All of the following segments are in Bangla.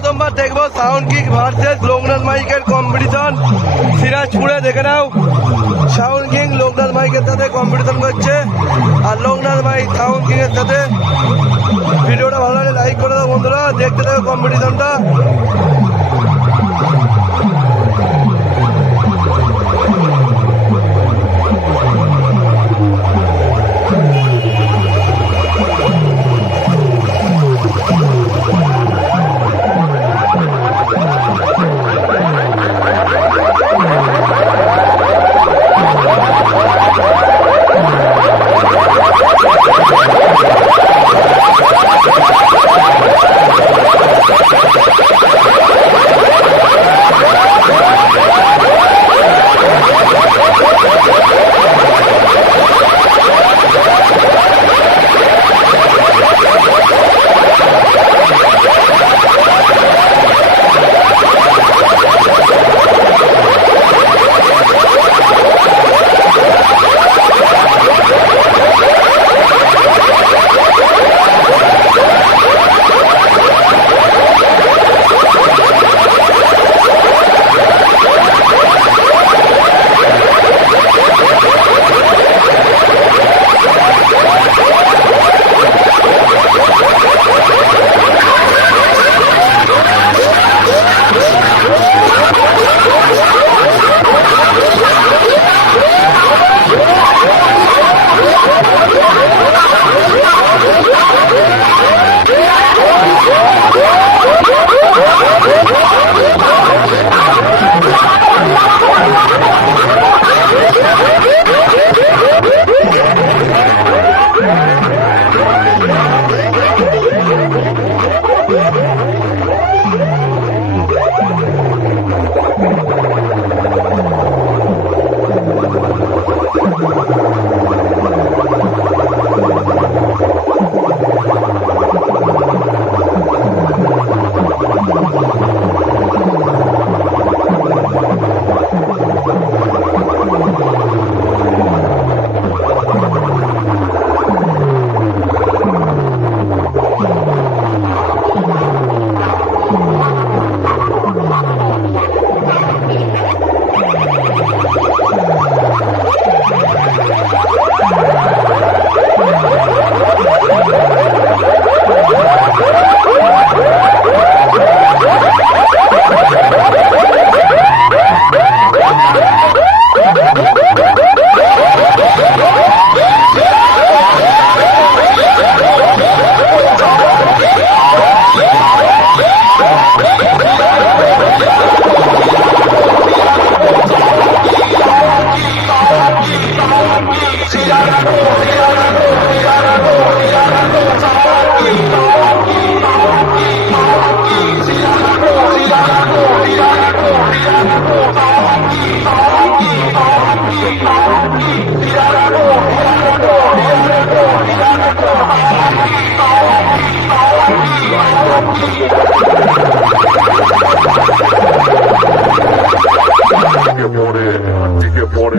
প্রথমবার দেখব সাউন্ড কিক ভার্সেস লোকনাথ মাইকের কম্পিটিশন সিরাজপুরে দেখে নাও। সাউন্ড কিং লোকনাথ মাইকের সাথে কম্পিটিশন করছে। আর লোকনাথ মাইক সাউন্ড কিং এর সাথে। ভিডিওটা ভালো লাগলে লাইক করে দাও বন্ধুরা। দেখতে থাকো কম্পিটিশনটা দিকে পড়ে দিকে পড়ে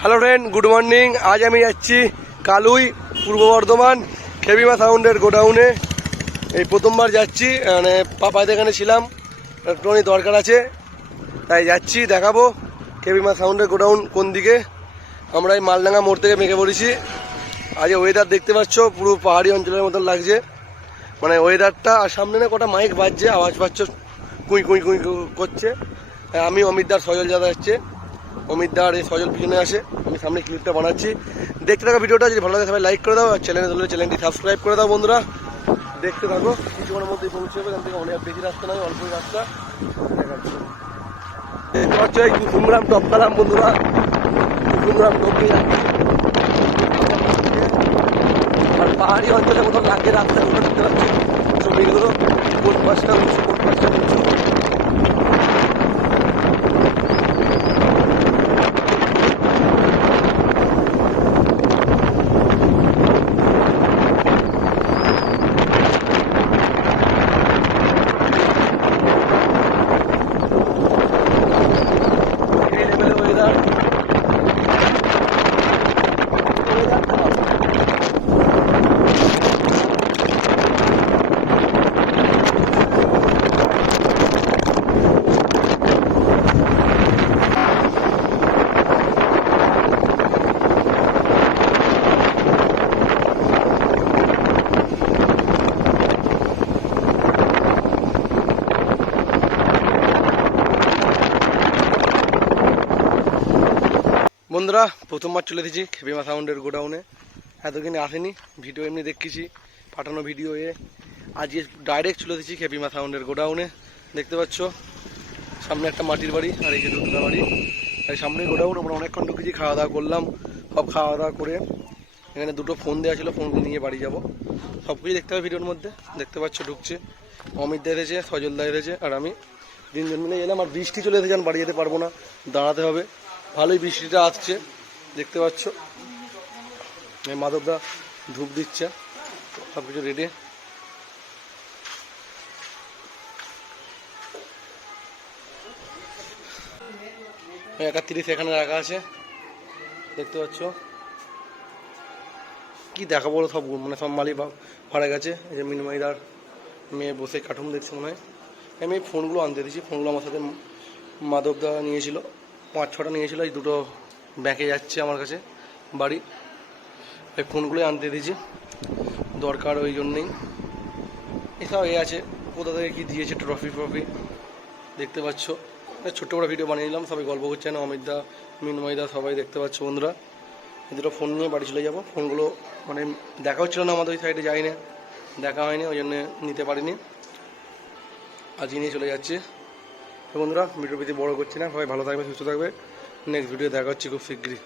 হ্যালো ফ্রেন্ড গুড মর্নিং আজ আমি যাচ্ছি কালুই, পূর্ব বর্ধমান খেবিমা সাউন্ডের গোডাউনে। এই প্রথমবার যাচ্ছি মানে পাপাদের এখানে ছিলাম, একটুখানি দরকার আছে, তাই যাচ্ছি, দেখাবো কেবিমা সাউন্ডের গোডাউন কোন দিকে। আমরা এই মালডাঙ্গা মোড় থেকে মেঘে পড়েছি। আজ ওয়েদার দেখতে পাচ্ছ, পুরো পাহাড়ি অঞ্চলের মতন লাগছে। মানে ওয়েদারটা আর সামনে না কটা মাইক বাজছে, আওয়াজ পাচ্ছ, কুই কুই কুই করছে। আর আমি অমিতদার সজল যাদা যাচ্ছে অমিত দার এই সজল পিছনে আসে। আমি সামনে ক্লিপটা বানাচ্ছি। দেখতে থাকো ভিডিওটা, যদি ভালো লাগে সবাই লাইক করে দাও, আর চ্যানেলে ধরলে চ্যানেলটি সাবস্ক্রাইব করে দাও, বন্ধুরা। দেখতে থাকো, কিছুক্ষণের মধ্যেই পৌঁছে যাবে। থেকে অনেক বেশি রাস্তা নয় অল্পই রাস্তা। দেখতে পাচ্ছ এই কুসুমগ্রাম টপকালাম বন্ধুরা। কুসুমগ্রাম টপকে যাচ্ছি আর পাহাড়ি অঞ্চলে কোথাও লাগে রাস্তা দেখতে পাচ্ছি। জমিগুলো কোন পাশটা উঁচু কোন পাশটা উঁচু এই লেভেলে ওয়েদার ওয়েদার খারাপ বন্ধুরা প্রথমবার চলে এসেছি খেপিমা সাউন্ডের গোডাউনে। এতদিনে আসেনি, ভিডিও এমনি দেখেছি, পাঠানো ভিডিও এ। আজকে ডাইরেক্ট চলে এসেছি খেপিমা সাউন্ডের গোডাউনে, দেখতে পাচ্ছ? সামনে একটা মাটির বাড়ি আর এই যে দুতলা বাড়ি। আর সামনে গোডাউন, আমরা অনেকক্ষণ ঢুকেছি খাওয়া দাওয়া করলাম, সব খাওয়া দাওয়া করে। এখানে দুটো ফোন দেওয়া ছিল ফোনগুলো নিয়ে বাড়ি যাব। সব কিছু দেখতে হবে ভিডিওর মধ্যে। দেখতে পাচ্ছ, ঢুকছে। অমিত দা এসেছে, সজল দা এসেছে, আর আমি। তিনজন মিলে এলাম, আর বৃষ্টি চলে এসেছে বাড়ি যেতে পারব না, দাঁড়াতে হবে। ভালোই বৃষ্টিটা আসছে, দেখতে পাচ্ছ। মাধবদা ধূপ দিচ্ছে সব কিছু রেডি একাত্রিশ এখানে রাখা আছে, দেখতে পাচ্ছ। কি দেখা বলো সব মানে সব মালি ভাড়া গেছে, এই যে মিনমাইদার মেয়ে বসে কার্টুন দেখছে মনে হয়। আমি ফোনগুলো আনতে দিয়েছি ফোনগুলো আমার সাথে মাধবদা নিয়েছিল। পাঁচ ছটা নিয়েছিল, এই দুটো ব্যাংকে যাচ্ছে আমার কাছে বাড়ি। এই ফোনগুলোই আনতে দিয়েছি, দরকার ওই জন্যেই। এসব এ আছে, কোথা থেকে কী দিয়েছে ট্রফি ফ্রফি, দেখতে পাচ্ছ। ছোট্ট বড় ভিডিও বানিয়ে নিলাম সবাই গল্প করছে না, অমিতদা, মিনময়দা, সবাই দেখতে পাচ্ছ বন্ধুরা। দুটো ফোন নিয়ে বাড়ি চলে যাব। ফোনগুলো মানে দেখা হচ্ছিল না আমাদের ওই সাইডে যাই না দেখা হয়নি, ওই জন্য নিতে পারিনি। আজ নিয়ে চলে যাচ্ছি। তো বন্ধুরা ভিডিও বেশি বড় করছি না। সবাই ভালো থাকবে, সুস্থ থাকবে। নেক্সট ভিডিও দেখা হচ্ছে খুব শীঘ্রই